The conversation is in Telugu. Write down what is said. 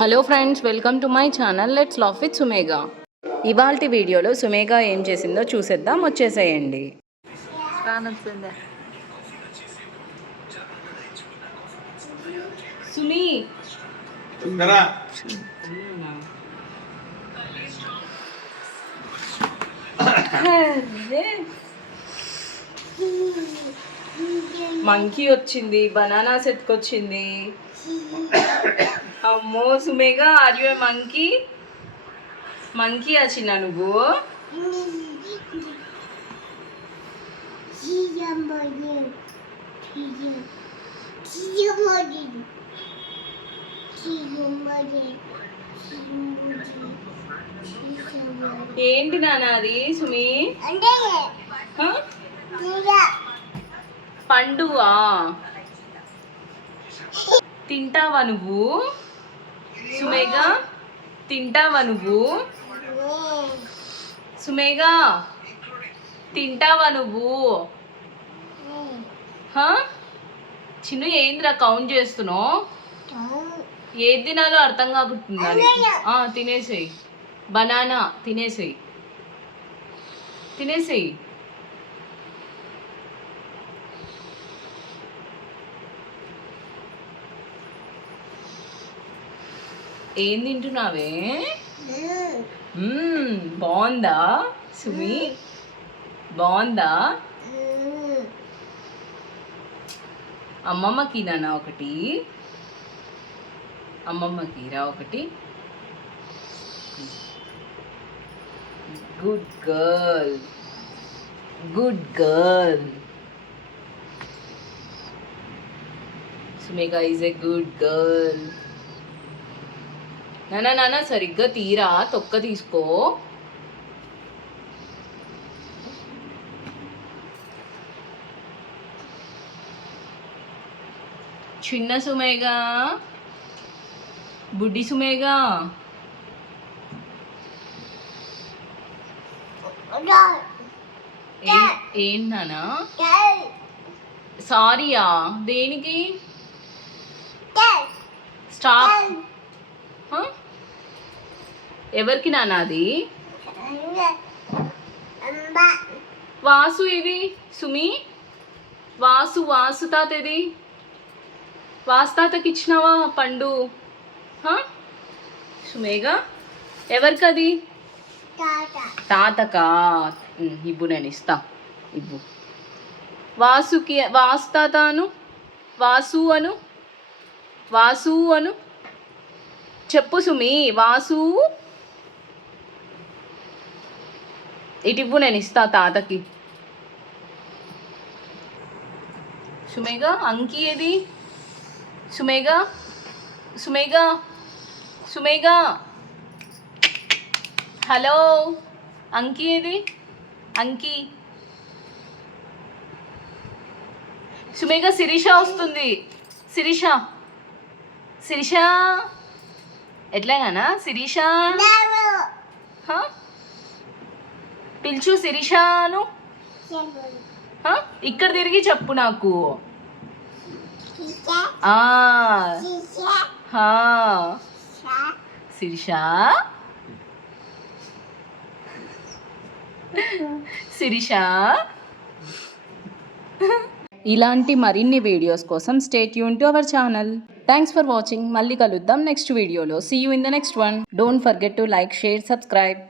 Hello friends, welcome to my channel let's laugh with Sumega. ఇవాల్టి వీడియోలో సుమేగా ఏం చేసిందో చూసేద్దాం, వచ్చేసేయండి. సుమి మంకీ వచ్చింది, బనానా సెట్కి వచ్చింది. అమ్మో Sumega, are you a monkey? Monkey వచ్చినా నువ్వు? ఏంటి నాన్న అది సుమి? పండువా? తింటావా నువ్వు సుమేగా? తింటావా నువ్వు సుమేగా? తింటావా నువ్వు? చిన్ను ఏంద్రా కౌంట్ చేస్తున్నావు? ఏది తినాలో అర్థం కాకుంటుందా? తినేసేయి, బనానా తినేసేయి, తినేసేయి. ఏం తింటున్నావే? బాగుందా సుమి? బాగుందా? అమ్మమ్మకి నాన్న ఒకటి, అమ్మమ్మకి రా ఒకటి. Good girl, good girl. Sumega is a good girl. నానా నాన్న సరిగ్గా తీరా, తొక్క తీసుకో. చిన్న సుమేగా, బుడ్డి సుమేగా. ఏం నానా? సారీయా? దేనికి? స్టాప్. ఎవరికి నాన్న అది? వాసు ఇది సుమి. వాసు, వాసు తాత ఇది. వాసు తాతకి ఇచ్చినావా పండు? సుమేగా ఎవరికది? తాతకా? ఇవ్వు, నేను ఇస్తా, ఇవ్వు. వాసుకి, వాసు తాత అను, వాసు అను, వాసు అను చెప్పు సుమి. వాసు ఇటు ఇవ్వు, నేను ఇస్తా తాతకి. సుమేగా అంకి ఏది? సుమేగా, సుమేగా, సుమేగా. హలో, అంకి ఏది? అంకి. సుమేగా శిరీష వస్తుంది. శిరీష, శిరీష ఎట్లాగానా? శిరీష పిలుచు. శిరీషను ఇక్కడ తిరిగి చెప్పు నాకు. శిరీష, శిరీష. ఇలాంటి మరిన్ని వీడియోస్ కోసం stay tune to our channel. Thanks for watching. మళ్ళీ కలుద్దాం నెక్స్ట్ వీడియోలో. See you in the next one. Don't forget to like, share, subscribe.